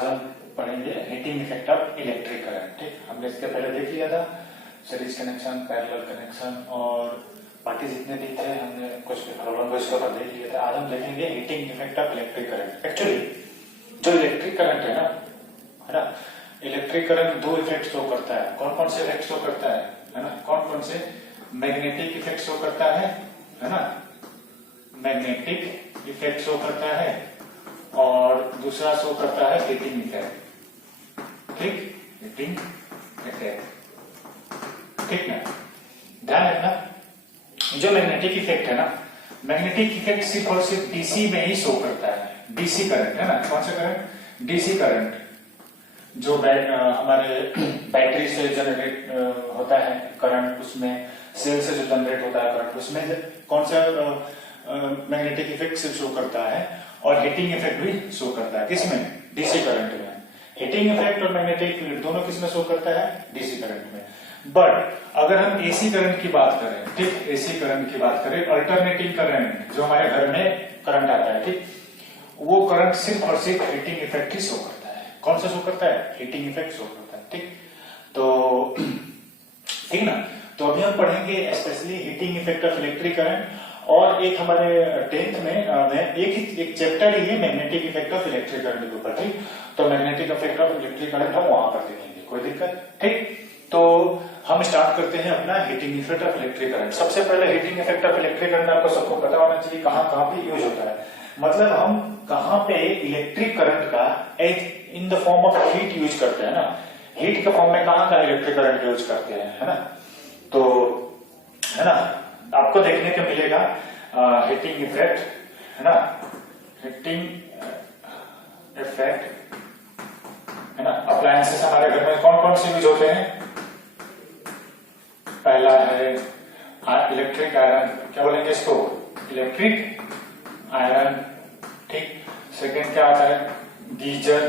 आज हम पढ़ेंगे heating effect of electric current. ठीक, हमने इसके पहले देख लिया था सीरीज कनेक्शन, पैरेलल कनेक्शन और बाकी जितने भी थे हमने कुछ प्रॉब्लम को इसके ऊपर देख लिया था। आज हम देखेंगे heating effect of electric current. Actually जो इलेक्ट्रिक करंट है ना, इलेक्ट्रिक करंट दो इफेक्ट शो करता है। कौन कौन से इफेक्ट शो करता है ना? कौन कौन से? मैग्नेटिक इफेक्ट शो करता है ना, मैग्नेटिक इफेक्ट शो करता है और दूसरा शो करता है हीटिंग इफेक्ट। ठीक, हीटिंग इफेक्ट। ठीक ना, ध्यान रखना जो मैग्नेटिक इफेक्ट है ना, मैग्नेटिक इफेक्ट सिर्फ और सिर्फ डीसी में ही शो करता है। डीसी करंट है ना, कौन सा करंट? डीसी करंट जो हमारे बैटरी से जनरेट होता है करंट, उसमें सेल से जो जनरेट होता है करंट, उसमें कौन सा मैग्नेटिक इफेक्ट से शो करता है और हीटिंग इफेक्ट भी शो करता है। किसमें? डीसी करंट में। हीटिंग इफेक्ट और मैग्नेटिक इफेक्ट दोनों किसमें शो करता है? डीसी करंट में। बट अगर हम एसी करंट की बात करें, ठीक, एसी करंट की बात करें, अल्टरनेटिंग करंट जो हमारे घर में करंट आता है, ठीक, वो करंट सिर्फ और सिर्फ हीटिंग इफेक्ट ही शो करता है। कौन सा शो करता है? हीटिंग इफेक्ट शो करता है। ठीक, तो ठीक ना, तो अभी हम पढ़ेंगे specially heating effect of electric current. और एक हमारे 10th में एक चैप्टर ही है magnetic effect of electric current के ऊपर। ठीक, तो magnetic effect of electric current हम वहां पर देखेंगे, कोई दिक्कत? ठीक, तो हम स्टार्ट करते हैं अपना heating effect of electric current. सबसे पहले heating effect of electric current आपको सबको पता होना चाहिए कहां कहां पे यूज होता है। मतलब हम कहां पे इलेक्ट्रिक करंट का in the form of heat use करते हैं ना, हीट के फॉर्म में कहां का इलेक्ट्रिक करंट यूज करते हैं, है ना? तो है ना, आपको देखने को मिलेगा हीटिंग इफेक्ट, है ना, हीटिंग इफेक्ट, है ना। अप्लायंसेस हमारे घर में कौन कौन से यूज होते हैं? पहला है इलेक्ट्रिक आयरन, क्या बोलेंगे इसको? Electric iron. ठीक, सेकेंड क्या आता है? गीजर।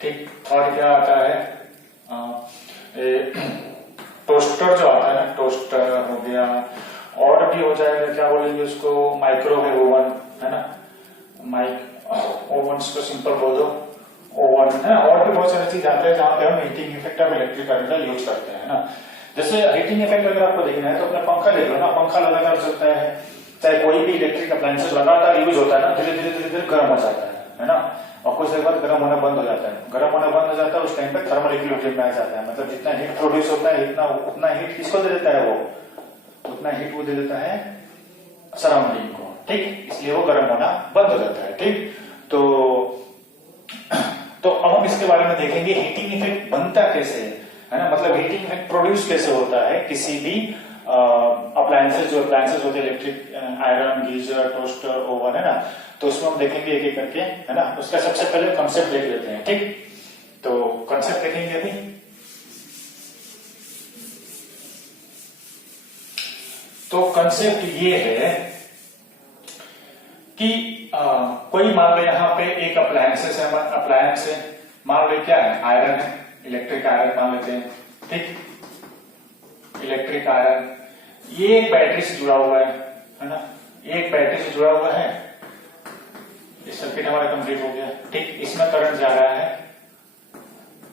ठीक, थर्ड क्या आता है? टोस्टर जो आता है ना, टोस्टर हो गया, और भी हो जाएगा, क्या बोलेंगे उसको? माइक्रोवेव ओवन, है ना, ओवन को सिंपल बोल दो ओवन, है ना। और भी बहुत सारी चीज आते हैं जहां पे हम heating effect of electric current का यूज करते हैं ना। जैसे हीटिंग इफेक्ट अगर आपको देखना है तो अपना पंखा ले लो ना, पंखा लगातार चलता है, चाहे कोई भी इलेक्ट्रिक अप्लायंसेस लगातार यूज होता है ना, धीरे धीरे धीरे धीरे गर्म हो जाता है ना, और कुछ देर बाद गर्म होना बंद हो जाता है। गर्म होना बंद हो जाता है उस टाइम पे थर्मल इक्विलिब्रियम में आ जाता है। मतलब जितना हीट प्रोड्यूस होता है उतना हीट किसको दे देता है? वो उतना हीट वो दे देता है सराउंडिंग को। ठीक, इसलिए वो गर्म होना बंद हो जाता है। ठीक, तो अब हम इसके बारे में देखेंगे हीटिंग इफेक्ट बनता कैसे है ना, मतलब हीटिंग इफेक्ट प्रोड्यूस कैसे होता है किसी भी अप्लायंसेस होते हैं, electric iron, geyser, toaster, oven, है ना। तो उसमें हम देखेंगे एक एक करके, है ना। उसका सबसे पहले कॉन्सेप्ट देख लेते हैं। ठीक, तो कॉन्सेप्ट देखेंगे अभी। तो कॉन्सेप्ट ये है कि कोई मान लो यहाँ पे एक अप्लायंस है, मान लो क्या है? आयरन है, इलेक्ट्रिक आयरन मान लेते हैं। ठीक, इलेक्ट्रिक आयरन ये एक बैटरी से जुड़ा हुआ है ना, एक बैटरी से जुड़ा हुआ है। ये सर्किट हमारा कंप्लीट हो गया। ठीक, इसमें करंट जा रहा है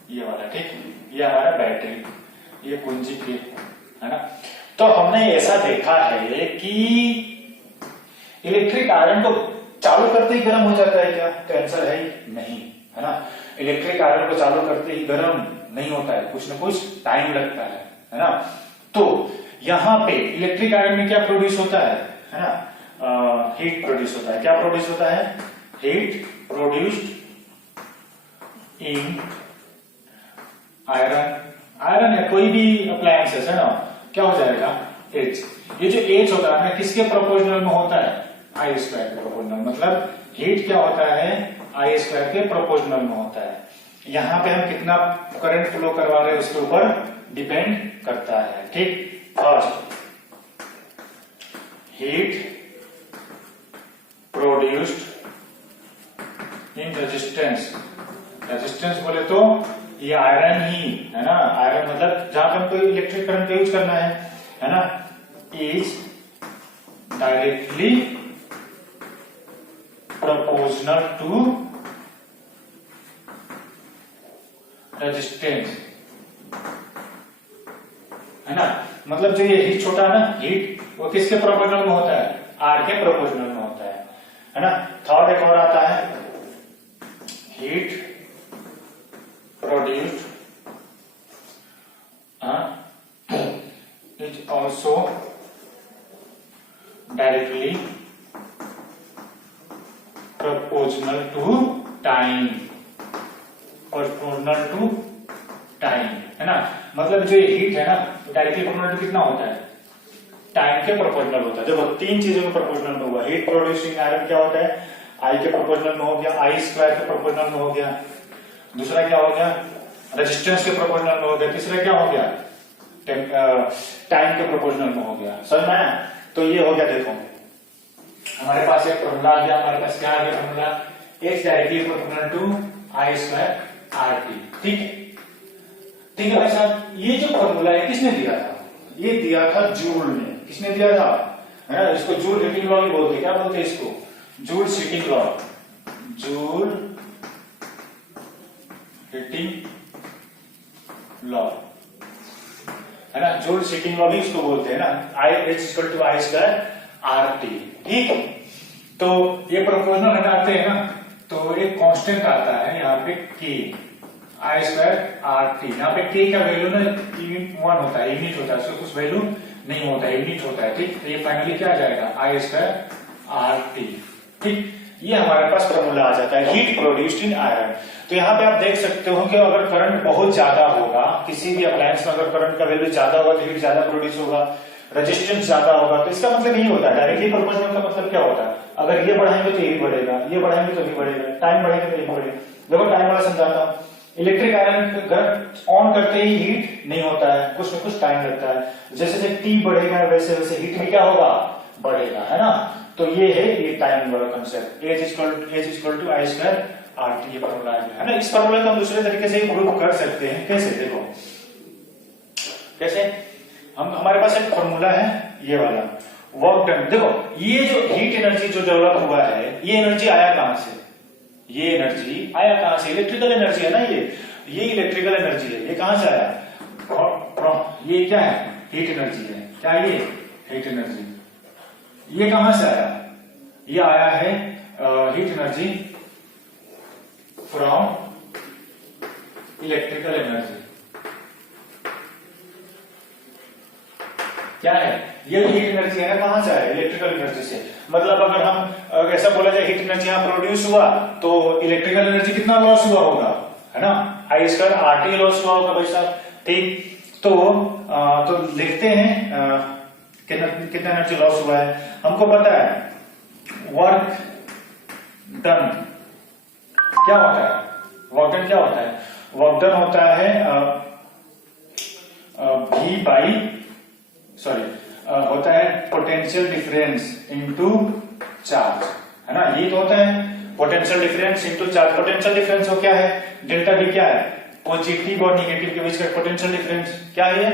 ये वाला। ठीक, ये हमारा बैटरी, ये कुंजी की, है ना। तो हमने ऐसा देखा है कि इलेक्ट्रिक आयरन को चालू करते ही गर्म हो जाता है क्या? तो आंसर है नहीं, है ना। इलेक्ट्रिक आयरन को चालू करते ही गर्म नहीं होता है, कुछ ना कुछ टाइम लगता है ना। तो यहां पे इलेक्ट्रिक आयरन में क्या प्रोड्यूस होता है ना? हीट प्रोड्यूस होता है। क्या प्रोड्यूस होता है? हीट प्रोड्यूस्ड इन आयरन या कोई भी अप्लायंसेस, है ना, क्या हो जाएगा? एच। ये जो एच होता है ना, किसके प्रोपोर्शनल में होता है? आई स्क्वायर के प्रोपोर्शनल। मतलब हीट क्या होता है? आई स्क्वायर के प्रोपोर्शनल में होता है। यहां पे हम कितना करंट फ्लो करवा रहे हैं उसके ऊपर डिपेंड करता है। ठीक, first heat produced in resistance. Resistance बोले तो ये आयरन ही है ना, आयरन मतलब जहां पे हमको इलेक्ट्रिक करंट यूज करना है ना, is directly proportional to resistance, है ना। मतलब जो ये हीट छोटा है ना, हीट वो किसके प्रोपोर्शनल में होता है, आर के प्रोपोर्शनल में होता है ना। थर्ड एक और आता है, heat produced is also directly proportional to time, proportional to time, है ना। मतलब जो ये हीट है ना, डायरेक्टली प्रोपोर्शनल टू कितना होता है, टाइम के प्रोपोर्शनल होता है। देखो तीन चीजों के प्रोपोर्शनल में हुआ, हीट प्रोड्यूसिंग आयरन क्या होता है, आई के प्रोपोर्शनल में हो गया, आई स्क्वायर के प्रोपोर्शनल में हो गया, दूसरा क्या हो गया, रेजिस्टेंस के प्रोपोर्शनल में हो गया, तीसरा क्या हो गया, टाइम के प्रोपोर्शनल में हो गया। समझ में आया। तो ये हो गया, देखो हमारे पास एक फॉर्मूला आ गया, हमारे पास क्या आ गया formula, X directly proportional to I square R T. ठीक है भाई साहब। ये जो फॉर्मूला है किसने दिया था, ये दिया था जूल ने। किसने दिया था, है ना। इसको जूल हीटिंग लॉ भी बोलते, क्या बोलते हैं इसको, joule heating law, joule heating law, है ना। जूल हीटिंग लॉ भी इसको बोलते हैं ना, I H equal to I square R T. ठीक, तो ये प्रोपोर्शनल हटाते हैं ना, तो एक कांस्टेंट आता है यहाँ पे के, आई स्क्वायर आर टी। यहाँ पे के का वैल्यू ना वन होता है, यूनिट होता है, उसका कुछ वैल्यू नहीं होता है, यूनिट होता है। ठीक, तो ये फाइनली क्या आ जाएगा, आई स्क्वायर आर टी। ठीक, ये हमारे पास फॉर्मूला आ जाता है हीट प्रोड्यूस्ड इन आयरन। तो यहाँ पे आप देख सकते हो कि अगर करंट बहुत ज्यादा होगा, किसी भी अप्लायंस में अगर करंट का वैल्यू ज्यादा होगा तो हीट ज्यादा प्रोड्यूस होगा, रेजिस्टेंस ज्यादा होगा। तो इसका मतलब यही होता है, डायरेक्टली प्रोपोर्शनल का मतलब क्या होता है, अगर ये बढ़ाएंगे तो ये भी बढ़ेगा, ये बढ़ाएंगे तो भी बढ़ेगा, टाइम बढ़ेगा तो ये बढ़ेगा। देखो टाइम वाला समझाता हूं, इलेक्ट्रिक आयरन ऑन करते ही हीट नहीं होता है, कुछ न कुछ टाइम लगता है। जैसे जैसे टी बढ़ेगा वैसे वैसे हीट भी क्या होगा, बढ़ेगा, है ना। तो ये है ये टाइम वाला concept, H equal to I square R T, ये फॉर्मूला है ना। इस फॉर्मूला को हम दूसरे तरीके से प्रूव कर सकते हैं। कैसे, देखो कैसे, हम हमारे पास एक फॉर्मूला है ये वाला, वर्क डन। देखो ये जो हीट एनर्जी जो डेवलप हुआ है, ये एनर्जी आया कहां से, ये एनर्जी आया कहां से, इलेक्ट्रिकल एनर्जी है ना, ये इलेक्ट्रिकल एनर्जी है। ये कहां से आया, ये क्या है, हीट एनर्जी है। क्या ये हीट एनर्जी, ये कहां से आया, ये आया है heat energy from electrical energy. क्या है, ये हीट एनर्जी है ना, कहां से आया, इलेक्ट्रिकल एनर्जी से। मतलब अगर हम ऐसा बोला जाए हीट एनर्जी यहां प्रोड्यूस हुआ तो इलेक्ट्रिकल एनर्जी कितना लॉस हुआ होगा, है ना, आई स्क्वायर आर टी लॉस हुआ होगा भाई साहब। ठीक, तो लिखते हैं कितना एनर्जी लॉस हुआ है। हमको पता है वर्क डन क्या होता है, वर्क डन क्या होता है, वर्क डन होता है V बाई होता है पोटेंशियल डिफरेंस इनटू चार्ज, है ना। ये तो होता है potential difference into charge. Potential difference वो क्या है, डेल्टा बी क्या है, पॉजिटिव और निगेटिव के बीच का पोटेंशियल डिफरेंस क्या है ये,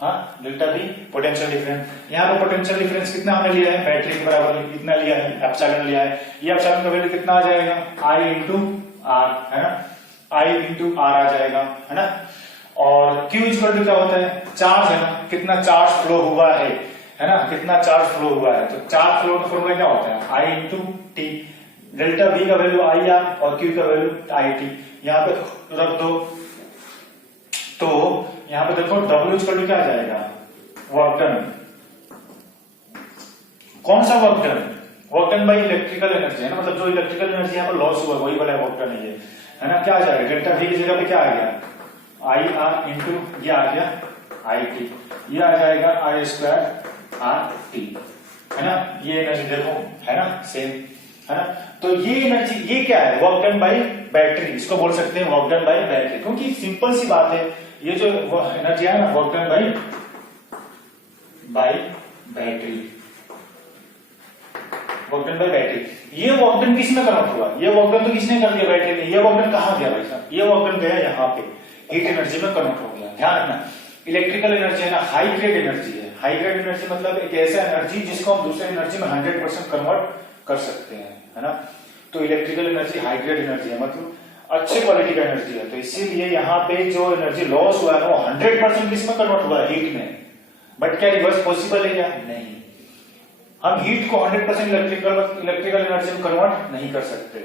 हाँ डेल्टा बी पोटेंशियल डिफरेंस। यहाँ पे पोटेंशियल डिफरेंस कितना हमने लिया है, बैटरी के बराबर कितना लिया है, एप्सिलॉन लिया है। ये एप्सिलॉन का वैल्यू कितना आ जाएगा, आई इंटू आर, है ना, आई इंटू आर आ जाएगा, है ना। और Q इक्वल टू क्या होता है, चार्ज, है ना, कितना चार्ज फ्लो हुआ है ना, कितना चार्ज फ्लो हुआ है। तो चार्ज फ्लो का फॉर्मूला क्या होता है, आई इंटू टी। डेल्टा V का वैल्यू आई आर और Q का वैल्यू आई टी। यहाँ पे रख दो, तो यहाँ पे देखो W इक्वल टू क्या आ जाएगा, वर्क डन। कौन सा work done, work done by electrical energy, है ना, मतलब जो इलेक्ट्रिकल एनर्जी यहाँ पर लॉस हुआ वही वाला वर्क डन है ना। क्या आ जाएगा, डेल्टा V की जगह पे क्या आ गया, आई आर इंटू ये आ गया आई टी, ये आ जाएगा आई स्क्वायर आर टी, है ना। ये एनर्जी देखो, है ना, सेम, है ना। तो ये एनर्जी, ये क्या है, वर्क डन बाई बैटरी, इसको बोल सकते हैं वर्क डन बाई बैटरी, क्योंकि सिंपल सी बात है, ये जो एनर्जी है ना, work done by battery, work done by battery. ये वर्क डन किसने कन्वर्ट हुआ, ये वर्क डन तो किसने कर दिया, बैटरी ने। ये वर्क डन कहां गया भाई साहब, ये वर्क डन गया यहाँ पे, हीट एनर्जी में कन्वर्ट हो गया। ध्यान रखना, इलेक्ट्रिकल एनर्जी है ना, हाई ग्रेड एनर्जी है। हाई ग्रेड एनर्जी मतलब एक ऐसा एनर्जी जिसको हम दूसरे एनर्जी में 100% कन्वर्ट कर सकते हैं, है ना। तो electrical energy high grade energy है। मतलब अच्छे क्वालिटी का एनर्जी है, तो इसीलिए यहाँ पे जो एनर्जी लॉस हुआ है वो 100% किसमें कन्वर्ट हुआ है, हीट में। बट क्या रिवर्स पॉसिबल है क्या, नहीं। हम हीट को 100% इलेक्ट्रिकल एनर्जी में कन्वर्ट नहीं कर सकते।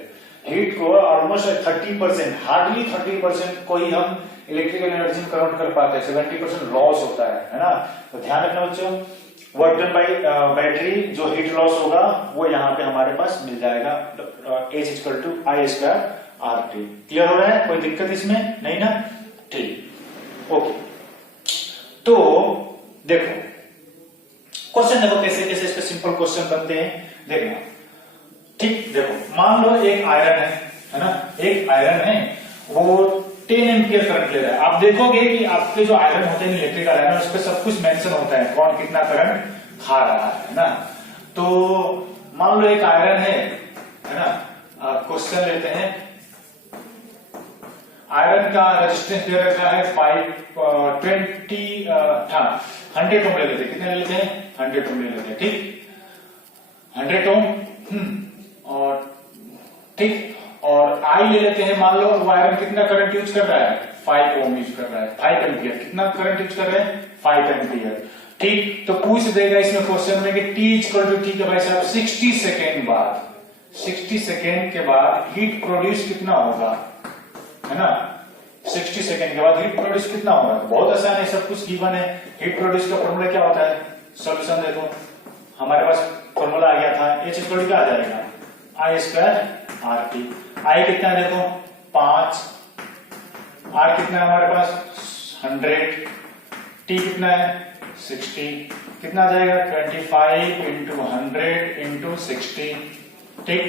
हीट को ऑलमोस्ट 30%, हार्डली 30% को ही हम इलेक्ट्रिकल एनर्जी में कन्वर्ट कर पाते हैं, 70% लॉस होता है ना। तो ध्यान रखना बच्चों, वर्क डन बाय बैटरी जो हीट लॉस होगा वो यहाँ पे हमारे पास मिल जाएगा, H=I²RT। क्लियर हो रहा है, कोई दिक्कत इसमें नहीं ना, ठीक, ओके। तो देखो क्वेश्चन देखो कैसे कैसे इस पे सिंपल क्वेश्चन बनते हैं, देखना, ठीक। देखो मान लो एक आयरन है ना, एक आयरन है, वो 10 एम्पियर करंट ले रहा है। आप देखोगे कि आपके जो आयरन होते हैं इलेक्ट्रिकल आयरन, उस पर सब कुछ मेंशन होता है, कौन कितना करंट खा रहा है ना। तो मान लो एक आयरन है ना, क्वेश्चन लेते हैं, आयरन का रेजिस्टेंस दे रखा है 100 ओम ले लेते हैं, कितने ले लेते हैं, 100 ओम ले लेते हैं, ठीक, 100 ओम, और ठीक, और आई ले लेते हैं, मान लो वो आयरन कितना करंट यूज कर रहा है, 5 ओम यूज कर रहा है, 5 एम्पियर, कितना करंट यूज कर रहे हैं, 5 एम्पियर, ठीक। तो पूछ देगा इसमें क्वेश्चन में कि T ठीक है भाई साहब, 60 सेकेंड बाद, 60 सेकेंड के बाद हीट प्रोड्यूस कितना होगा, है ना, 60 सेकेंड के बाद हीट प्रोड्यूस कितना होगा। बहुत आसान है, सब कुछ गिवन है। हीट प्रोड्यूस का फॉर्मूला क्या होता है, सॉल्यूशन देखो, हमारे पास फॉर्मूला आ गया था, H क्या आ जाएगा, I²RT। आई कितना है देखो 5, आर कितना है हमारे पास 100, टी कितना है 60, कितना आ जाएगा 25 इंटू 100 इंटू 60, ठीक।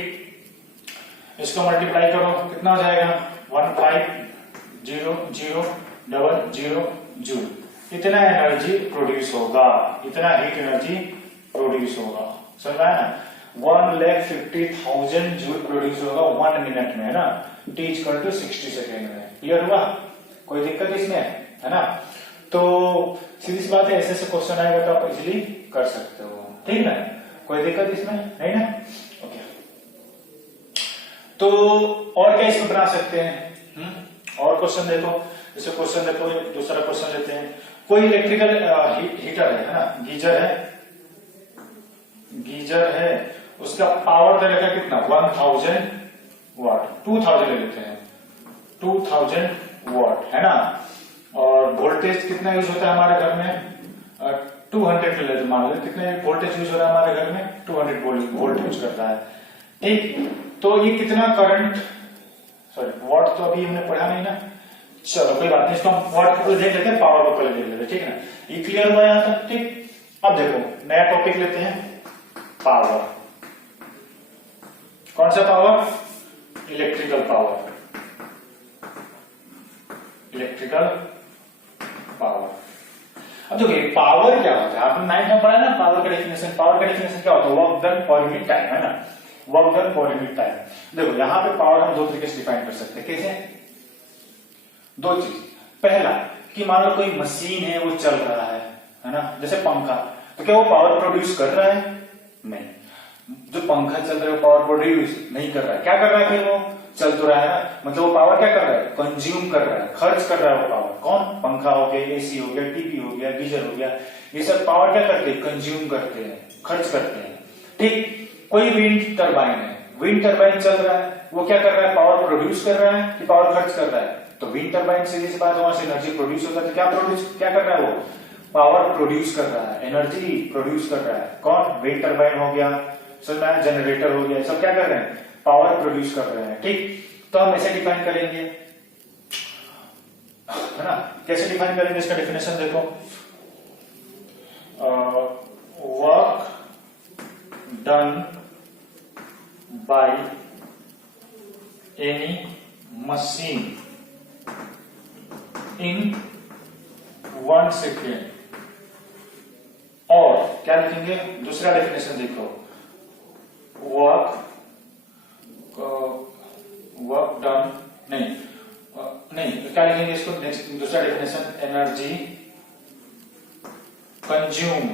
इसको मल्टीप्लाई करो, कितना हो जाएगा 150000 जूल। इतना एनर्जी प्रोड्यूस होगा, इतना हीट एनर्जी प्रोड्यूस होगा, समझ आया ना। 1,50,000 जूल प्रोड्यूस होगा 1 मिनट में, है ना, T=60 सेकेंड में। क्लियर हुआ, कोई दिक्कत इसमें है ना। तो सीधी सी बात है, ऐसे ऐसे क्वेश्चन आएगा तो आप इजीली कर सकते हो, ठीक ना, कोई दिक्कत इसमें नहीं ना, ओके। तो और क्या इसमें बना सकते हैं, और क्वेश्चन देखो, जैसे क्वेश्चन देखो, दूसरा क्वेश्चन लेते हैं, कोई इलेक्ट्रिकल हीटर है ना, गीजर है, उसका पावर दे रखा कितना 1000 वाट, 2000 ले लेते हैं, 2000 वाट, है ना। और वोल्टेज कितना यूज होता है हमारे घर में, 200 ले लेते, मान लो कितने वोल्टेज यूज हो रहा है हमारे घर में, 200 वोल्ट यूज करता है, ठीक। तो ये कितना करंट, सॉरी वाट तो अभी हमने पढ़ा नहीं ना, चलो कोई बात नहीं, इसको हम वाट को देख लेते हैं, पावर को पहले देख लेते हैं, ठीक है ना। ये क्लियर हुआ यहां तक, ठीक। अब देखो नया टॉपिक लेते हैं, पावर। कौन सा power, electrical power, electrical power. अब देखिए पावर क्या होता है, आपने 9th में पढ़ा ना पावर का डेफिनेशन। पावर का डेफिनेशन क्या होता है, work done per unit time, है ना, work done per unit time. देखो यहाँ पे पावर हम दो तरीके से डिफाइन कर सकते हैं, कैसे, दो चीज। पहला कि मान लो कोई मशीन है वो चल रहा है ना, जैसे पंखा, तो क्या वो पावर प्रोड्यूस कर रहा है, नहीं। जो पंखा चल रहा है वो पावर प्रोड्यूस नहीं कर रहा है, क्या कर रहा है, फिर वो चल तो रहा है ना, मतलब वो पावर क्या कर रहा है, कंज्यूम कर रहा है, खर्च कर रहा है वो पावर। कौन, पंखा हो गया, एसी हो गया, टीवी हो गया, गीजर हो गया, ये सब पावर क्या करते हैं, कंज्यूम करते हैं, खर्च करते हैं, ठीक। कोई विंड टरबाइन है, विंड टरबाइन चल रहा है, वो क्या कर रहा है, पावर प्रोड्यूस कर रहा है कि पावर खर्च कर रहा है, तो विंड टरबाइन सीधी सी बात, वहां से एनर्जी प्रोड्यूस होता है, तो क्या कर रहा है वो, पावर प्रोड्यूस कर रहा है, एनर्जी प्रोड्यूस कर रहा है। कौन, विंड टरबाइन हो गया, जनरेटर हो गया, सब क्या कर रहे हैं, पावर प्रोड्यूस कर रहे हैं, ठीक। तो हम ऐसे डिफाइन करेंगे, है ना, कैसे डिफाइन करेंगे, इसका डेफिनेशन देखो, work done by any machine in 1 second. और क्या लिखेंगे, दूसरा डेफिनेशन देखो, वर्क डन, नहीं क्या लिखेंगे इसको, नेक्स्ट दूसरा डेफिनेशन, एनर्जी कंज्यूम,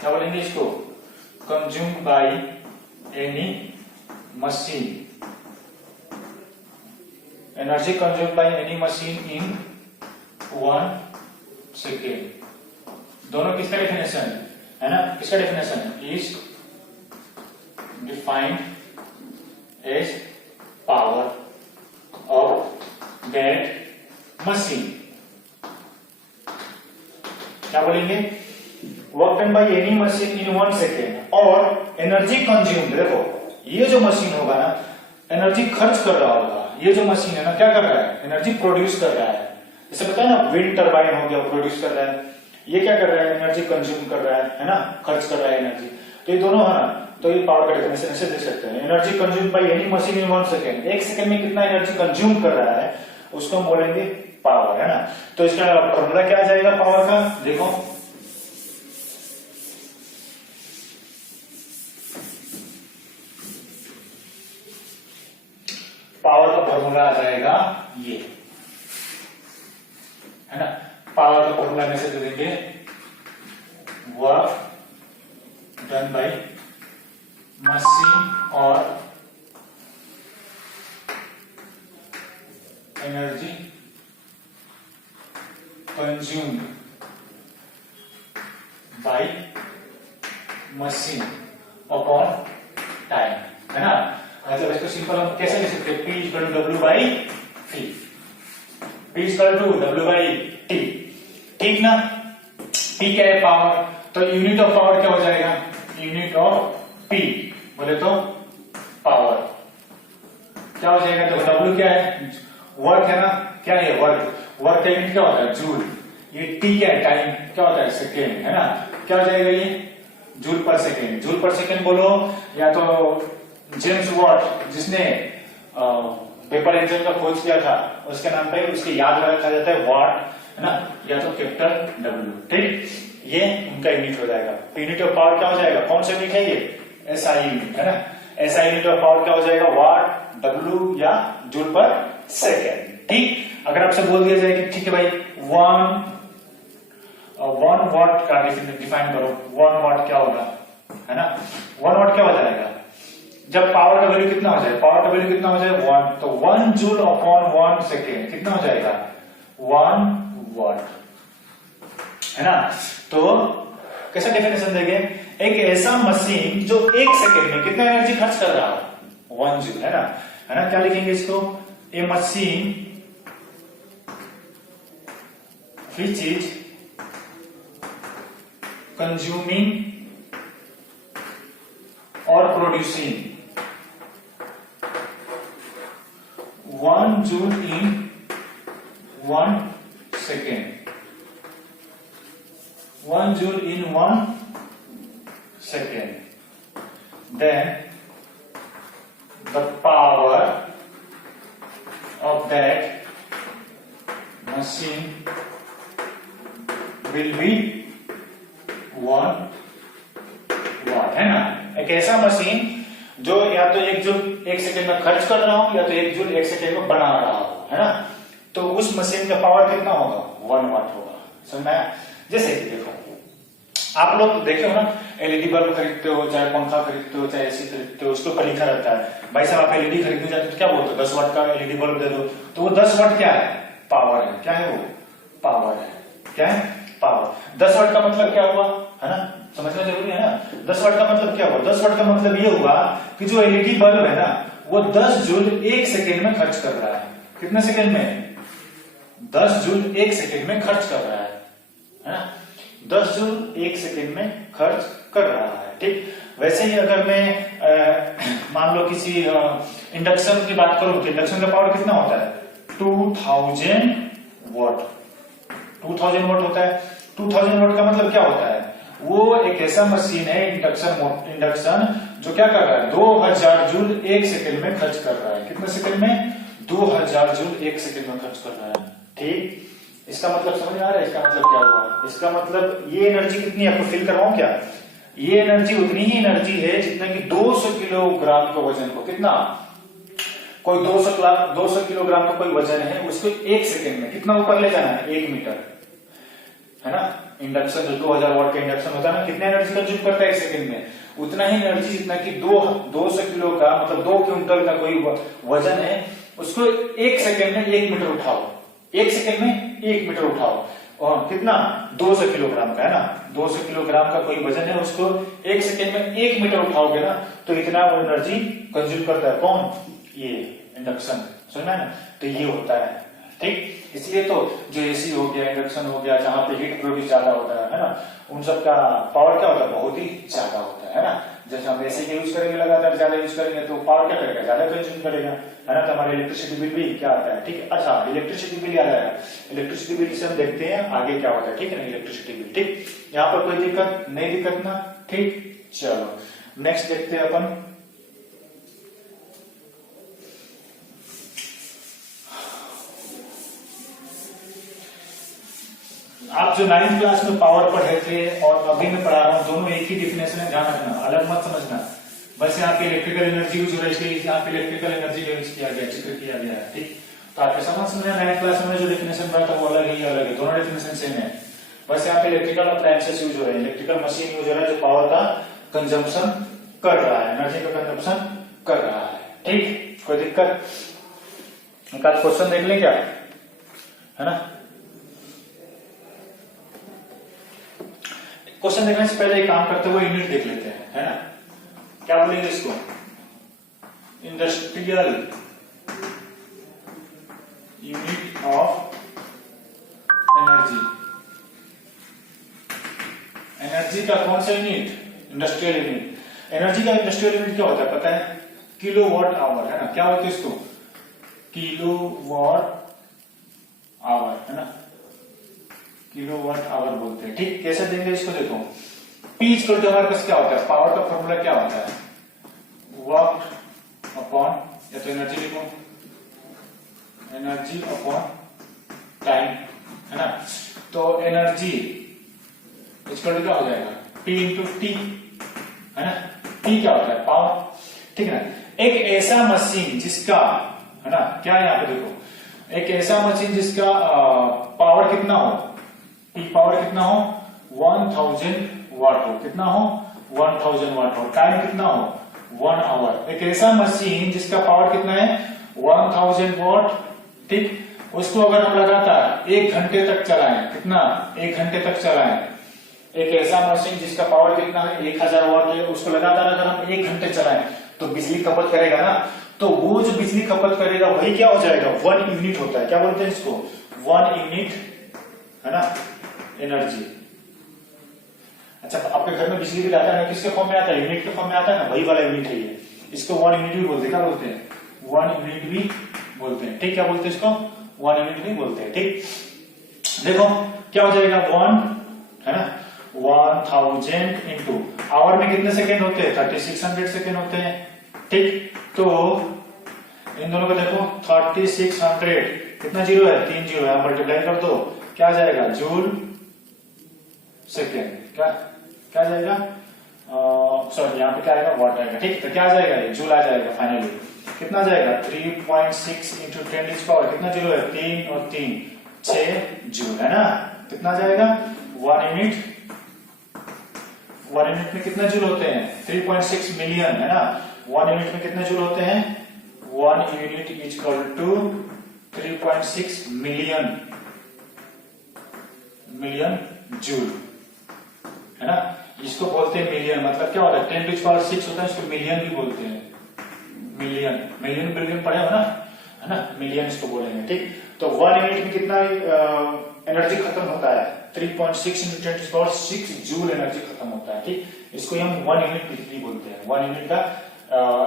क्या बोलेंगे इसको, consume by any machine energy consume by any machine in 1 second. दोनों किसका डेफिनेशन है ना, किसका definition is defined as power of that machine. क्या बोलेंगे, work done by any machine in 1 second और एनर्जी कंज्यूम। देखो ये जो मशीन होगा ना एनर्जी खर्च कर रहा होगा, ये जो मशीन है ना क्या कर रहा है, एनर्जी प्रोड्यूस कर रहा है। जैसे पता है ना विंड टरबाइन हो गया, प्रोड्यूस कर रहा है, ये क्या कर रहा है, एनर्जी कंज्यूम कर रहा है ना, खर्च कर रहा है एनर्जी। तो ये दोनों है ना, तो ये पावर का डेफिनेशन ऐसे दे सकते हैं, energy consume by any machine in 1 second. 1 second में कितना एनर्जी कंज्यूम कर रहा है उसको हम बोलेंगे पावर, है ना। तो इसका फॉर्मूला क्या आ जाएगा पावर का, देखो पावर का फॉर्मूला आ जाएगा ये, है ना। पावर का फॉर्मूला में से दे देंगे वर्क डन बाय मशीन और energy consumed by machine upon time, है ना। मतलब इसको सिंपल हम कैसे लिख सकते हैं, P equal to W by T, P equal to W by T, ठीक ना। P क्या है, पावर, तो यूनिट ऑफ पावर क्या हो जाएगा, यूनिट ऑफ P बोले तो पावर क्या हो जाएगा, तो W क्या है, वर्क है ना, क्या है वर्क, वर्क का यूनिट क्या होता है जूल, ये T क्या है टाइम, क्या होता है सेकेंड, है ना। क्या हो जाएगा ये जूल पर सेकेंड, जूल पर सेकेंड बोलो या तो जेम्स वॉट जिसने पेपर इंजन का खोज किया था उसके नाम पे उसके याद रखा जाता है वॉट, है ना, या तो कैपिटल W, ठीक। ये उनका यूनिट हो जाएगा। यूनिट ऑफ पावर क्या हो जाएगा, कौन सा यूनिट है ये, SI यूनिट, है ना। SI यूनिट ऑफ पावर क्या हो जाएगा, वाट W या जूल पर सेकेंड, ठीक। अगर आपसे बोल दिया जाए कि ठीक है भाई 1 वाट का डिफाइन करो, 1 वाट क्या होगा, है ना। 1 वाट क्या हो जाएगा, जब पावर का वैल्यू कितना हो जाए, पावर का वैल्यू कितना हो जाए 1, तो 1 जूल अपॉन 1 सेकेंड कितना हो जाएगा 1 वाट, है ना। तो कैसा डेफिनेशन देंगे, एक ऐसा मशीन जो 1 सेकेंड में कितना एनर्जी खर्च कर रहा है 1 जूल, है ना। क्या लिखेंगे इसको, ए मशीन विच इज कंज्यूमिंग और producing 1 joule in 1 second, 1 joule in 1 second, then the power of that machine will be 1 watt, है ना। एक ऐसा मशीन जो या तो 1 जूल 1 सेकेंड में खर्च कर रहा हूं या तो 1 जूल 1 सेकेंड में बना रहा हूं, है ना। तो उस मशीन का पावर कितना होगा 1 वाट होगा, समझ में आया। जैसे कि देखो आप लोग देखे हो ना, एलईडी बल्ब खरीदते हो, चाहे पंखा खरीदते हो, चाहे एसी खरीदते हो, उसके ऊपर लिखा रहता है भाई साहब आप एलईडी खरीदने जाते हो तो क्या बोलते हो 10 वाट का एलईडी बल्ब दे दो, तो वो 10 वाट क्या है, पावर है। क्या है वो, पावर है। क्या है, पावर। 10 वाट का मतलब क्या हुआ, है ना, समझना जरूरी है ना। 10 वाट का मतलब क्या हुआ, 10 वाट का मतलब ये हुआ कि जो एलईडी बल्ब है ना वो 10 जूल 1 सेकेंड में खर्च कर रहा है। कितने सेकेंड में, 10 जूल 1 सेकेंड में खर्च कर रहा है ना। 10 जूल 1 सेकेंड में खर्च कर रहा है, ठीक। वैसे ही अगर मैं मान लो किसी इंडक्शन की बात करूं तो इंडक्शन का पावर कितना होता है 2000 वॉट, 2000 वॉट होता है। 2000 वॉट का मतलब क्या होता है, वो एक ऐसा मशीन है इंडक्शन जो क्या कर रहा है 2000 जूल 1 सेकेंड में खर्च कर रहा है। कितने सेकेंड में, 2000 जूल 1 सेकेंड में खर्च कर रहा है, ठीक। इसका मतलब समझ आ रहा है, इसका मतलब क्या हुआ, इसका मतलब ये एनर्जी कितनी है, आपको फील करवाऊं क्या, ये एनर्जी उतनी ही एनर्जी है जितना कि 200 किलोग्राम का वजन को, कितना, कोई 200 किलोग्राम का कोई वजन है उसको 1 सेकेंड में कितना ऊपर ले जाना है 1 मीटर, है ना। इंडक्शन जो 2000 वाट का इंडक्शन होता है ना, कितने एनर्जी कंज्यूम करता है 1 सेकेंड में, उतना ही एनर्जी जितना कि 200 किलोग्राम मतलब 2 क्विंटल का कोई वजन है उसको 1 सेकेंड में 1 मीटर उठाओ, 1 सेकेंड में 1 मीटर उठाओ, और कितना 200 किलोग्राम का है ना, 200 किलोग्राम का कोई वजन है, उसको 1 सेकेंड में 1 मीटर उठाओगे ना तो इतना वो एनर्जी कंज्यूम करता है। कौन? ये इंडक्शन, सुना है ना। तो ये होता है, ठीक। इसलिए तो जो एसी हो गया, इंडक्शन हो गया, जहां पे हीट प्रोड्यूस ज्यादा होता है ना, उन सब का पावर क्या होता है? बहुत ही ज्यादा होता है ना। जैसे हम एसी का यूज करेंगे, लगातार ज्यादा यूज करेंगे तो पावर क्या करेगा? ज्यादा कंज्यूम करेगा, है ना। तो हमारे इलेक्ट्रिसिटी बिल भी क्या आता है, ठीक है। अच्छा, इलेक्ट्रिसिटी बिल याद आएगा, इलेक्ट्रिसिटी बिल से हम देखते हैं आगे क्या होता है, ठीक है ना। इलेक्ट्रिसिटी बिल, ठीक। यहाँ पर कोई दिक्कत नहीं, दिक्कत ना, ठीक। चलो नेक्स्ट देखते हैं अपन। आप जो 9th क्लास में पावर पढ़े थे और अभी मैं पढ़ा रहा हूं, दोनों एक ही डिफिनेशन है, ध्यान रखना, अलग मत समझना। बस यहाँ पे इलेक्ट्रिकल एनर्जी यूज हो रही है, यहाँ पे इलेक्ट्रिकल एनर्जी का यूज किया गया, चित्र किया गया है, ठीक। तो आपके समझ में 9th क्लास में जो डिफिनेशन पढ़ा था वो अलग ही अलग है, दोनों डिफिनेशन सेम है। बस यहाँ पे इलेक्ट्रिकल अप्लायंसेस यूज हो रहे हैं, इलेक्ट्रिकल मशीन यूज हो रहा है जो पावर का कंजम्पशन कर रहा है, एनर्जी का कंजम्पशन कर रहा है, ठीक। कोई दिक्कत? एक आध क्वेश्चन देख लें क्या, है ना। क्वेश्चन देखने से पहले एक काम करते हुए यूनिट देख लेते हैं, है ना। क्या बोलेंगे इसको? Industrial unit of energy. Energy का कौन सा यूनिट? Industrial unit. एनर्जी का इंडस्ट्रियल यूनिट क्या होता है पता है? किलोवाट आवर, है ना। क्या होता है इसको? किलोवाट आवर, है ना, किलोवाट आवर बोलते हैं, ठीक। कैसे देंगे इसको? देखो, P इक्वल टू हमारे पास क्या होता है? पावर का फॉर्मूला क्या होता है? वर्क अपॉन, या तो एनर्जी लिखो, एनर्जी अपॉन टाइम, है ना। तो एनर्जी इक्वल टू क्या हो जाएगा? P इंटू टी, है ना। P क्या होता है? पावर, ठीक है ना। एक ऐसा मशीन जिसका, है ना, क्या है यहाँ पे देखो, एक ऐसा मशीन जिसका पावर कितना हो, P पावर कितना हो? 1000 वाट हो, कितना हो? 1000 वाट हो। टाइम कितना हो? 1 आवर। एक ऐसा मशीन जिसका पावर कितना है? 1000 वाट, ठीक। उसको अगर हम लगातार 1 घंटे तक चलाएं, कितना? 1 घंटे तक चलाएं। एक ऐसा मशीन जिसका पावर कितना है? 1000 वाट है, उसको लगातार अगर हम 1 घंटे चलाएं तो बिजली खपत करेगा ना। तो वो जो बिजली खपत करेगा वही क्या हो जाएगा? 1 यूनिट होता है। क्या बोलते हैं इसको? 1 यूनिट, है ना, एनर्जी। अच्छा, आपके घर में बिजली बिल आता है, किसके फॉर्म में आता है? यूनिट के फॉर्म में आता है ना, वही वाला यूनिट है ये। इसको 1 यूनिट भी बोलते हैं, क्या बोलते हैं? 1 यूनिट भी बोलते हैं, ठीक। क्या बोलते हैं इसको? 1 यूनिट भी बोलते हैं, ठीक। देखो क्या हो जाएगा? 1, है ना, 1000 इंटू आवर में कितने सेकेंड होते हैं? 3600 सेकेंड होते हैं, ठीक। तो इन दोनों को देखो, 3600, कितना जीरो है? 3 जीरो है, मल्टीप्लाई कर दो, क्या जाएगा? Joule second. क्या जाएगा? सॉरी, यहाँ पे क्या आएगा? वाट आएगा, ठीक। तो क्या आ जाएगा? ये जूल आ जाएगा फाइनली। कितना जाएगा? 3.6 इंटू 10 पावर, कितना जीरो है? 3 और 3 6 जूल, है ना। कितना जाएगा? 1 यूनिट। 1 यूनिट में कितने जूल होते हैं? 3.6 मिलियन, है ना। 1 यूनिट में कितने जूल होते हैं? 1 unit is equal to 3.6 million joule, है ना। इसको बोलते हैं मिलियन। मतलब क्या होता है? 10 टू द पावर 6 होता है, इसको मिलियन भी बोलते हैं। मिलियन, मिलियन बिलियन पढ़े हो ना, है ना, मिलियन इसको बोलेंगे, ठीक। तो 1 यूनिट में कितना एनर्जी खत्म होता है? 3.6 into 10 to the power 6 joule energy खत्म होता है, ठीक। इसको हम 1 यूनिट बिजली बोलते हैं, 1 यूनिट का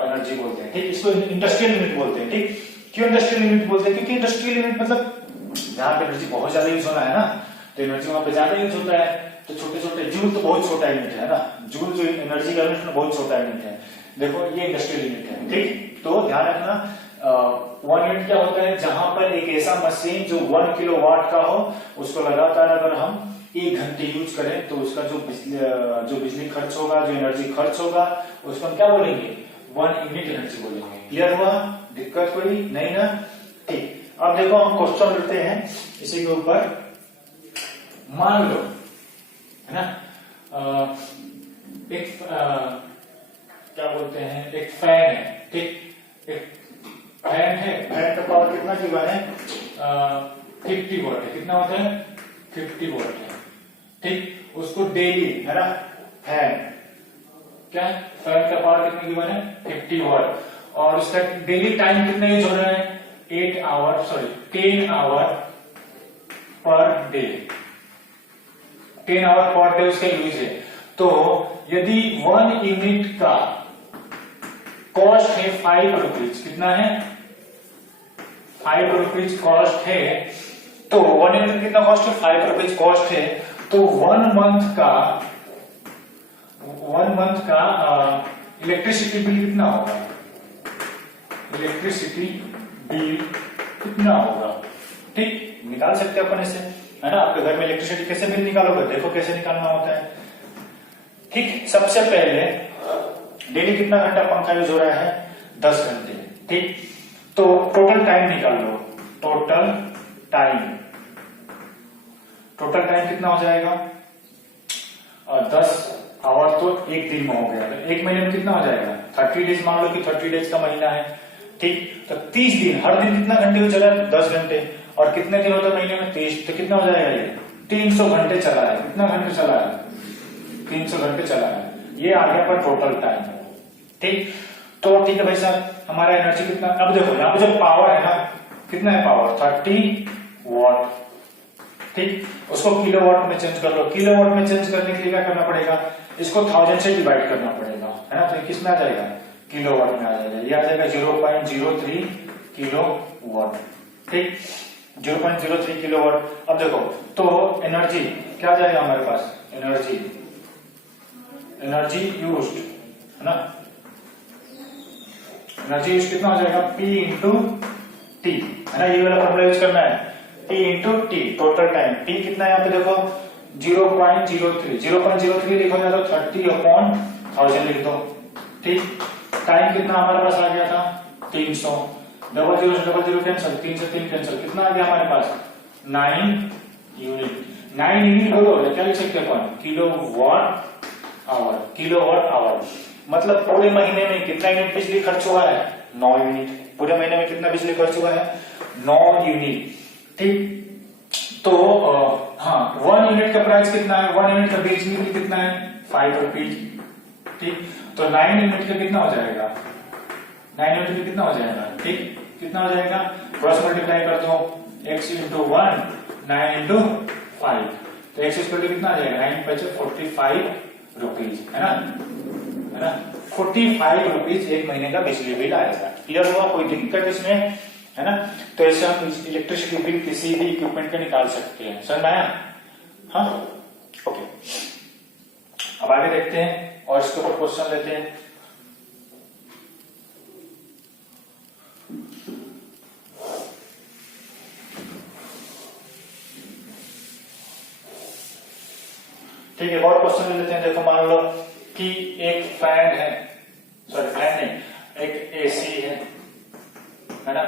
एनर्जी बोलते हैं, ठीक। इसको इंडस्ट्रियल यूनिट बोलते हैं, ठीक। क्यों इंडस्ट्रियल यूनिट बोलते हैं? क्योंकि इंडस्ट्रियल यूनिट मतलब जहां पे एनर्जी बहुत ज्यादा यूज होना है ना, तो एनर्जी वहां पे ज्यादा यूज होता है। तो छोटे छोटे जूल तो बहुत छोटा यूनिट है ना, जूल जो एनर्जी का यूनिट बहुत छोटा यूनिट है। देखो ये इंडस्ट्रियल यूनिट है, ठीक। तो ध्यान रखना, 1 यूनिट क्या होता है? जहां पर एक ऐसा मशीन जो 1 किलोवाट का हो, उसको लगातार अगर हम 1 घंटे यूज करें तो उसका जो बिजली खर्च होगा, जो एनर्जी खर्च होगा, उसको हम क्या बोलेंगे? 1 यूनिट एनर्जी बोलेंगे। क्लियर हुआ? दिक्कत कोई नहीं ना, ठीक। अब देखो हम क्वेश्चन लेते हैं इसी के ऊपर। मान लो, है ना, एक क्या बोलते हैं, एक फैन है, ठीक। एक फैन है, फैन का पावर कितना गिवन है? 50 वॉट है। कितना होता है? 50 वॉट है। ठीक, उसको डेली है ना, फैन क्या है? फैन का पावर कितना गिवन है? 50 वॉट। और उसका डेली टाइम कितना यूज हो रहा है? 10 hour per day. 10 hour per day उसका यूज है। तो यदि 1 यूनिट का कॉस्ट है 5 रुपीज, कितना है? 5 रुपीज कॉस्ट है, तो 1 यूनिट कितना कॉस्ट है? 5 रुपीज कॉस्ट है, तो 1 मंथ का इलेक्ट्रिसिटी बिल कितना होगा? इलेक्ट्रिसिटी बिल कितना होगा? ठीक, निकाल सकते हैं अपन इसे, है ना। आपके घर में इलेक्ट्रिसिटी कैसे बिल निकालोगे? देखो कैसे निकालना होता है। ठीक, सबसे पहले डेली कितना घंटा पंखा यूज हो रहा है? 10 घंटे। ठीक, तो टोटल टाइम निकाल लो। टोटल टाइम कितना हो जाएगा? 10 आवर तो एक दिन में हो गया, तो एक महीने में कितना हो जाएगा? 30 डेज। मान लो कि 30 डेज का महीना है। ठीक, तो 30 दिन, हर दिन कितना घंटे चला है? 10 घंटे। और कितने दिन होता है महीने में? 30। तो कितना हो जाएगा? ये 300 घंटे चला है। कितना घंटे चला है? 300 घंटे चला है। ये आ गया पर टोटल टाइम। ठीक, तो ठीक है भाई साहब, हमारा एनर्जी कितना? अब देखो यहाँ पे जो पावर है ना, कितना है पावर? 30 वॉट। ठीक, उसको किलोवाट में चेंज कर लो। किलोवाट में चेंज करने के लिए क्या करना पड़ेगा? इसको 1000 से डिवाइड करना पड़ेगा, है ना। तो किस में आ जाएगा? किलोवाट में आ जाएगा। ये आ जाएगा 0.03 किलोवाट। ठीक, 0.03 किलोवाट। अब देखो तो एनर्जी क्या जाएगा हमारे पास? एनर्जी यूज्ड, है ना। एनर्जी यूज कितना हो जाएगा? P इंटू टी, है ना। ये वाला फॉर्मूला यूज करना है, P into T. Total time T कितना है यहाँ पे देखो? 0.03 लिखो या तो 30/1000 लिख दो। ठीक, टाइम कितना हमारे पास आ गया था? 300। 00 से 00 कैंसिल, 3 से 3 कैंसिल, कितना आ गया हमारे पास? 9 यूनिट। 9 यूनिट बोलो क्या लिख सकते हैं अपन? Kilowatt hour. मतलब पूरे महीने में कितना यूनिट बिजली खर्च हुआ है? 9 यूनिट। पूरे महीने में कितना बिजली खर्च हुआ है? 9 यूनिट। ठीक, तो हाँ, 1 यूनिट का प्राइस कितना है? 1 यूनिट का बिजली बिल कितना है? 5 रुपीज। ठीक, तो 9 यूनिट का कितना हो जाएगा? 9 यूनिट का कितना हो जाएगा? ठीक, कितना हो जाएगा? क्रॉस मल्टीप्लाई कर दो, x इंटू 1, 9 इंटू 5, तो x स्क्वायर कितना आ जाएगा? 9 5 45 रुपीज, है ना। 45 रुपीज एक महीने का बिजली बिल आएगा। क्लियर हुआ? कोई दिक्कत इसमें, है ना। तो ऐसे हम इलेक्ट्रिसिटी बिल किसी भी इक्विपमेंट का निकाल सकते हैं। समझ आया? हाँ, ओके। अब आगे देखते हैं और इसके ऊपर क्वेश्चन लेते हैं। ठीक है, और क्वेश्चन ले लेते हैं। देखो मान लो कि एक फैन है, सॉरी फैन नहीं, एक एसी है ना।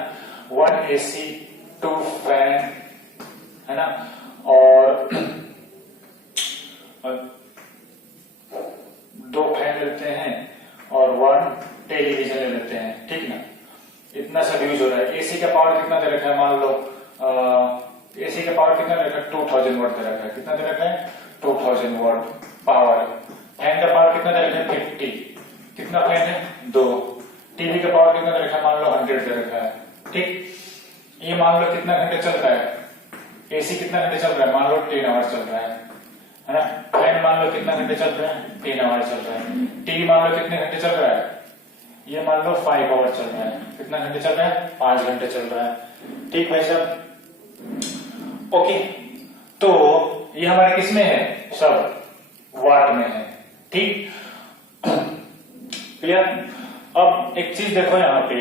1 एसी, 2 फैन, है ना, और 2 फैन लेते हैं और 1 टेलीविजन ले लेते हैं। ठीक ना, इतना सब यूज हो रहा है। एसी का पावर कितना दे रखा है? मान लो एसी का पावर कितना दे रखा है? 2000 वॉट दे रखा है। कितना दे रखा है? 2000 वॉट पावर। फैन का पावर कितना दे रखा है? 50। कितना फैन है? 2। टीवी का पावर कितना दे रखा है? मान लो 100 दे रखा है। ठीक, ये मान लो कितना घंटे चल रहा है? एसी कितना घंटे चल रहा है? मान लो 10 आवर चल रहा है ना। फैन मान लो कितना घंटे चल रहा है? 10 आवर चल रहा है। टीवी मान लो कितने घंटे चल रहा है? ये मान लो 5 आवर चल रहा है। कितना घंटे चल रहा है? 5 घंटे चल रहा है। ठीक भाई साहब, ओके। तो ये हमारे किस में है? सब वाट में है। ठीक, क्लियर। अब एक चीज देखो यहाँ पे,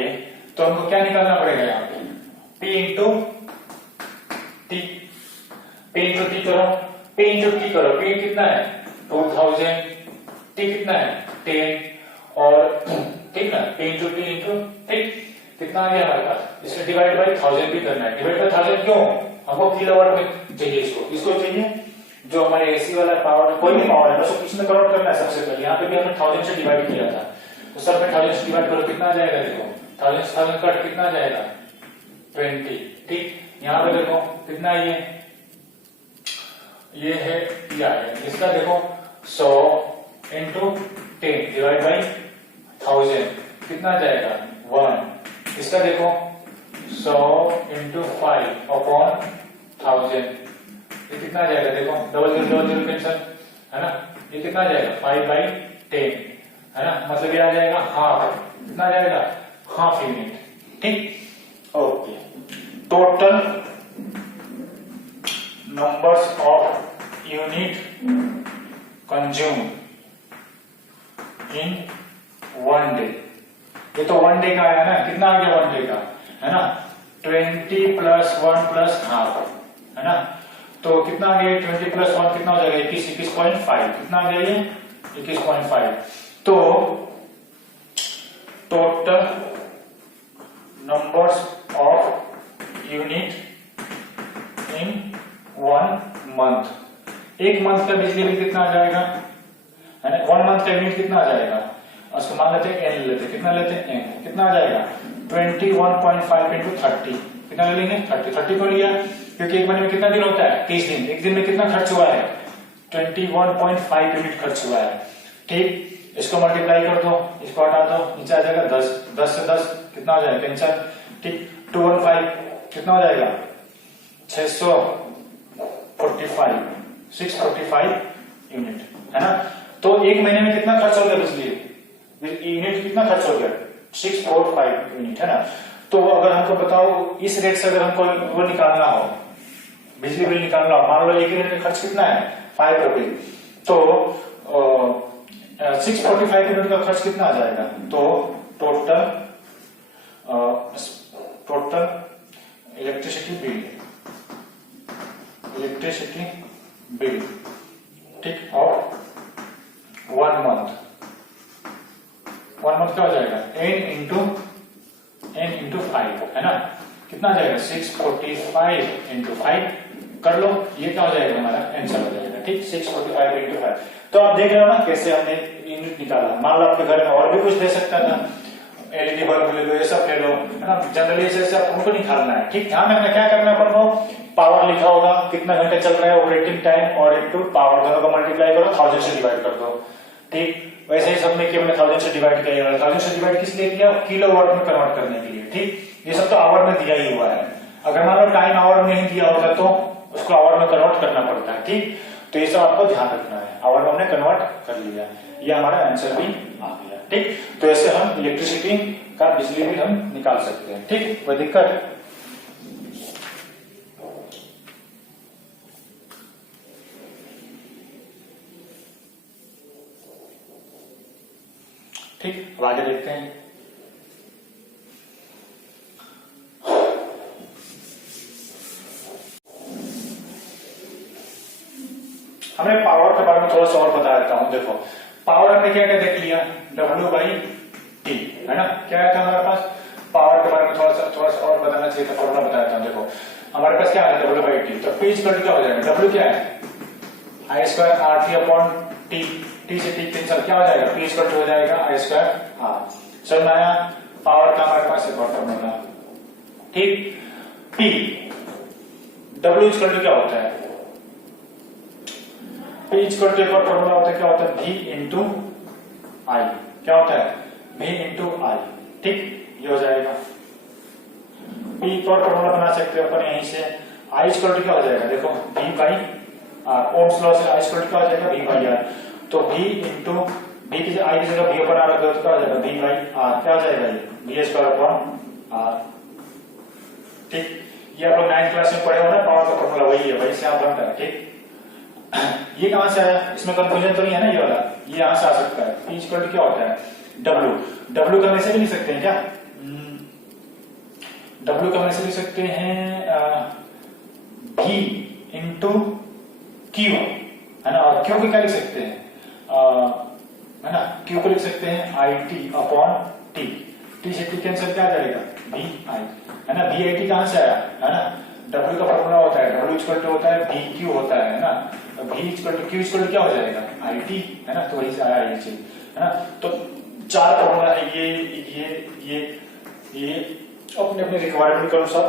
तो हमको क्या निकालना पड़ेगा? यहाँ पे P into T. P into T करो, P इंटू टी करो। P कितना है? 2000। T कितना है? 10। और ठीक ना, P इंटू टी इंटू, ठीक, कितना आ गया हमारे पास? इससे डिवाइड बाई 1000 भी करना है। डिवाइड बाई 1000 क्यों? हमको किलोवाट में चाहिए। इसको चाहिए जो हमारे एसी वाला पावर, कोई भी पावर है, बस किसमें कन्वर्ट करना है सबसे पहले। यहाँ पे भी हमने 1000 से डिवाइड किया था, तो सब में 1000 से डिवाइड करो, कितना आ जाएगा? देखो 1000 कट कितना जाएगा 20। ठीक, यहाँ पे देखो कितना ये है ये आएगा। इसका देखो 100 इंटू 10 डिवाइड बाई 1000 कितना जाएगा 1। इसका देखो 100 इंटू 5 अपॉन 1000 ये कितना जाएगा, देखो डबल जीरो कैंसिल है ना, ये कितना जाएगा 5/10 है ना, मतलब ये आ जाएगा हाफ, कितना जाएगा हाफ यूनिट। ठीक, okay. Total numbers of unit consume in 1 day, ये तो 1 डे का आया ना, कितना आ गया 1 डे का है ना, 20 + 1 + हाफ है ना, तो कितना आ गया 20 + 1 कितना हो जाएगा 21.5, कितना आ गया ये 21.5। तो total numbers of unit in 1 month, एक मंथ का बिजली बिल कितना आ जाएगा है ना, 1 मंथ का यूनिट कितना आ जाएगा, उसको मान लेते हैं n लेते, कितना लेते हैं n, कितना आ जाएगा 21.5 इंटू 30, कितना ले लेंगे 30 को लिया क्योंकि एक महीने में कितना दिन होता है 30 दिन, एक दिन में कितना खर्च हुआ है 21.5 यूनिट खर्च हुआ है। ठीक, इसको मल्टीप्लाई कर दो, इसको हटा दो, नीचे आ जाएगा 10 से 10 कितना हो जाएगा कैंसर। ठीक, 215 कितना हो जाएगा 645 यूनिट है ना, तो एक महीने में कितना खर्च हो गया बिजली यूनिट, कितना खर्च हो गया 645 यूनिट है ना। तो अगर हमको बताओ इस रेट से अगर हमको वो निकालना हो, बिजली बिल निकालना हो, मान लो एक यूनिट का खर्च कितना है 5 रुपए, तो 645 यूनिट का खर्च कितना आ जाएगा, तो टोटल इलेक्ट्रिसिटी बिल ठीक ऑफ 1 मंथ क्या हो जाएगा n इंटू 5 है ना, कितना आ जाएगा 645 इंटू 5 कर लो, ये क्या हो जाएगा हमारा आंसर हो जाएगा। ठीक, 645 इंटू 5। तो आप देख रहे हो ना कैसे हमने यूनिट निकाला। मान लो आपके घर में और भी कुछ दे सकता था, एलईडी बल्ब ले लो, ये सब ले लो है ना, जनरली ऐसे आपको निकालना है। ठीक, ध्यान रखना क्या करना है अपन को, पावर लिखा होगा कितना घंटे चल रहा है ऑपरेटिंग टाइम और इंटू पावर, दोनों को मल्टीप्लाई करो 1000 से डिवाइड कर दो। ठीक, वैसे ही सब में कि हमने 1000 से डिवाइड किया, 1000 से डिवाइड किस लिए किया, किलोवाट में कन्वर्ट करने के लिए। ठीक, ये सब तो आवर में दिया ही हुआ है, अगर मान लो टाइम आवर में नहीं दिया होगा तो उसको आवर में कन्वर्ट करना पड़ता है। ठीक, तो ये सब आपको ध्यान रखना है, आवर में हमने कन्वर्ट कर लिया, ये हमारा आंसर भी आ गया। ठीक, तो ऐसे हम इलेक्ट्रिसिटी का बिजली बिल हम निकाल सकते हैं। ठीक, कोई दिक्कत? ठीक, अब आगे देखते हैं। हमने पावर के बारे में थोड़ा सा और बता देता हूं। देखो पावर हमने क्या क्या देख लिया, W/T है ना, क्या था हमारे पास, पावर के बारे में थोड़ा सा और बताना चाहिए था, फॉर्मूला बता देता हूं। देखो हमारे पास क्या है W/T, तो P इक्वल टू क्या हो जाएगा, W क्या है I² RT/T, T से T कैंसिल, क्या हो जाएगा P इक्वल टू हो जाएगा I² R। समझ में आया, पावर का हमारे पास एक और फॉर्मूला। ठीक, P W इक्वल टू क्या होता है, P इक्वल टू एक और फॉर्मूला होता है, क्या होता है V इंटू आई, क्या होता है V इंटू आई। ठीक, ये हो जाएगा। P एक और फॉर्मूला बना सकते हो अपन यहीं से, I इक्वल टू क्या हो जाएगा, देखो V/R, ओम्स लॉ से I इक्वल टू क्या हो जाएगा V/R, तो V इंटू V की I की जगह V अपन रख दो तो क्या हो जाएगा V/R, क्या हो जाएगा ये V²/R। ठीक, ये आप लोग 9th क्लास में पढ़े हो ना, पावर का फॉर्मूला वही है, वही से आप बनता है। ठीक, ये कहां से आया, इसमें कंफ्यूजन तो नहीं है ना, ये वाला ये यहां से आ सकता है। P इक्वल टू क्या होता है W का वैसे भी लिख सकते हैं क्या, W का वैसे लिख सकते हैं V इंटू Q है ना, और Q को क्या लिख सकते हैं है ना, Q को लिख सकते हैं IT/T, T से T कैंसिल, क्या आ जाएगा VI है ना, VIT कहां से आया है ना, W का फॉर्मूला होता है W इक्वल टू होता है VQ होता है ना, V equal to Q equal to क्या हो जाएगा IT है ना, तो वही से आया ये चीज है ना। तो 4 फॉर्मूला है, ये ये अपने अपने रिक्वायरमेंट के अनुसार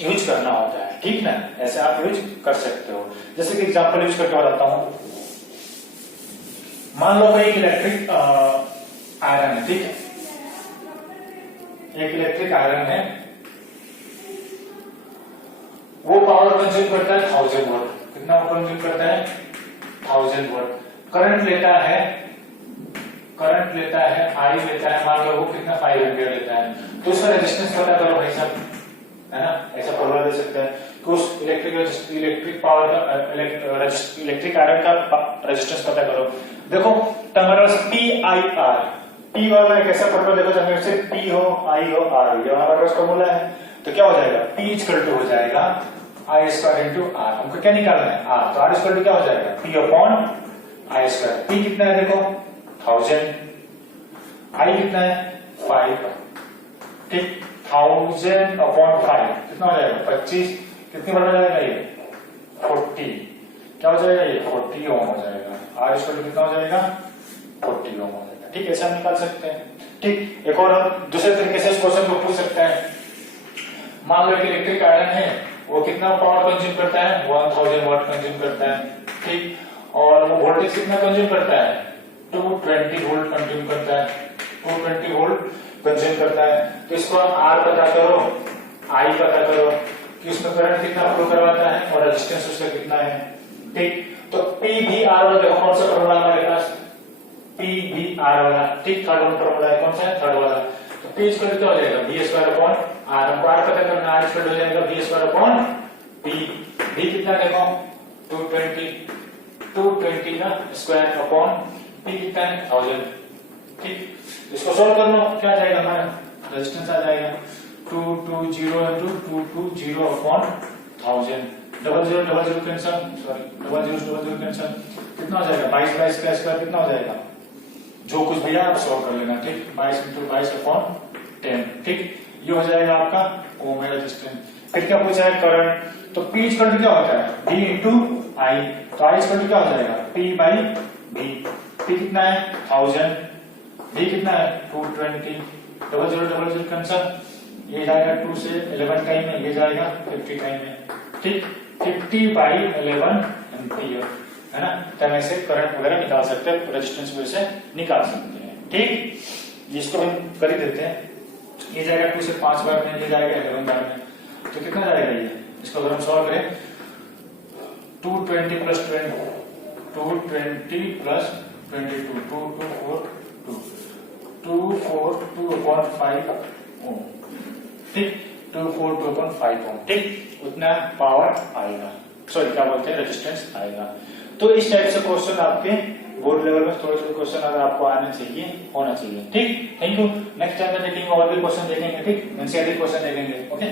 यूज करना होता है, ठीक ना। ऐसे आप यूज कर सकते हो। जैसे कि एग्जांपल यूज करके बताता हूं। मान लो एक इलेक्ट्रिक आयरन है, ठीक है, एक इलेक्ट्रिक आयरन है, वो पावर कंज्यूम करता है 1000 वोल्ट। कितना कंज्यूम करता है? 1000 वोल्ट। करंट लेता है आई लेता है, मान लो वो कितना 5 एम्पियर लेता है। तो उसका रेजिस्टेंस पता करो भाई साहब, है ना। ऐसा फॉर्मूला दे सकते हैं कि उस इलेक्ट्रिक पावर का इलेक्ट्रिक आयरन का रेजिस्टेंस पता करो। देखो हमारे पास PIR, P वाला एक ऐसा फॉर्मूला देखो जब से P हो, I हो, R हो, ये हमारे पास फॉर्मूला है। तो क्या हो जाएगा? P इक्वल टू हो जाएगा I स्क्वायर इंटू R। हमको क्या निकालना है? R। तो R इक्वल टू क्या हो जाएगा? P upon I square. P कितना है देखो 1000, I कितना है 5, ठीक, 1000 अपॉन 5 कितना हो जाएगा? 25। कितनी बढ़ जाएगा ये? 40। क्या हो जाएगा ये? 40 ओम हो जाएगा। R इक्वल टू कितना हो जाएगा? 40 ओम हो जाएगा। ठीक, ऐसा हम निकाल सकते हैं। ठीक, एक और हम दूसरे तरीके से इस क्वेश्चन को पूछ सकते हैं। मान लो एक इलेक्ट्रिक आयरन है, वो कितना पावर कंज्यूम करता है? 1000 वाट कंज्यूम करता है, ठीक, और वो वोल्टेज कितना कंज्यूम करता है? 220 वोल्ट कंज्यूम करता है, 220 वोल्ट कंज्यूम करता है। तो इसको आर पता करो, आई पता करो कि उसमें करंट कितना फ्लो करवाता है और रेजिस्टेंस उसका कितना है, ठीक। तो पी भी आर वाला देखो कौन सा फॉर्मूला हमारे पास? पी भी आर वाला, ठीक, थर्ड वन फॉर्मूला है, कौन सा है? थर्ड वाला। तो पी इक्वल क्या हो जाएगा? B square upon R. हमको आर पता करना, आर इक्वल हो जाएगा B square upon P. B कितना देखो 220 का स्क्वायर अपॉन पी कितना है 1000, ठीक। इसको सॉल्व कर लो, क्या आ जाएगा हमारा? रेजिस्टेंस आ जाएगा 220 into 220 upon 1000। 0000 cancel, sorry 0000 cancel, कितना हो जाएगा? 22 का स्क्वायर कितना हो जाएगा? जो कुछ भी आप सॉल्व कर लेना, ठीक। 22 इंटू 22 अपॉन 10, ठीक। ये हो जाएगा आपका ओम है रेजिस्टेंस। फिर क्या पूछा है? करंट। तो P इक्वल टू क्या होता है? B इंटू आई। तो I इक्वल टू क्या हो जाएगा? P by B। P कितना है 1000, B कितना है 220, 0000 कैंसिल, ये जाएगा 2 से 11 टाइम में, ये जाएगा 50 टाइम में, ठीक। 50 बाई 11 एम्पियर, है ना। तो हम ऐसे करंट वगैरह निकाल सकते हैं, रेजिस्टेंस भी से निकाल सकते हैं, ठीक। जिसको हम कर ही देते हैं। ये जाएगा 2 से 5 बार में, ये जाएगा 11 बार में, तो कितना जाएगा ये? इसको अगर हम सॉल्व करें 220 प्लस 20, 220 प्लस 22, 242 अपॉन 5 ओम, ठीक, 242 अपॉन 5 ओम, ठीक। उतना पावर आएगा, सॉरी क्या बोलते हैं, रेजिस्टेंस आएगा। तो इस टाइप से क्वेश्चन आपके बोर्ड लेवल में थोड़े से क्वेश्चन अगर आपको आने चाहिए, होना चाहिए, ठीक। Thank you. नेक्स्ट टाइम में देखेंगे और भी क्वेश्चन देखेंगे, ठीक, एनसीईआरटी क्वेश्चन देखेंगे, ओके।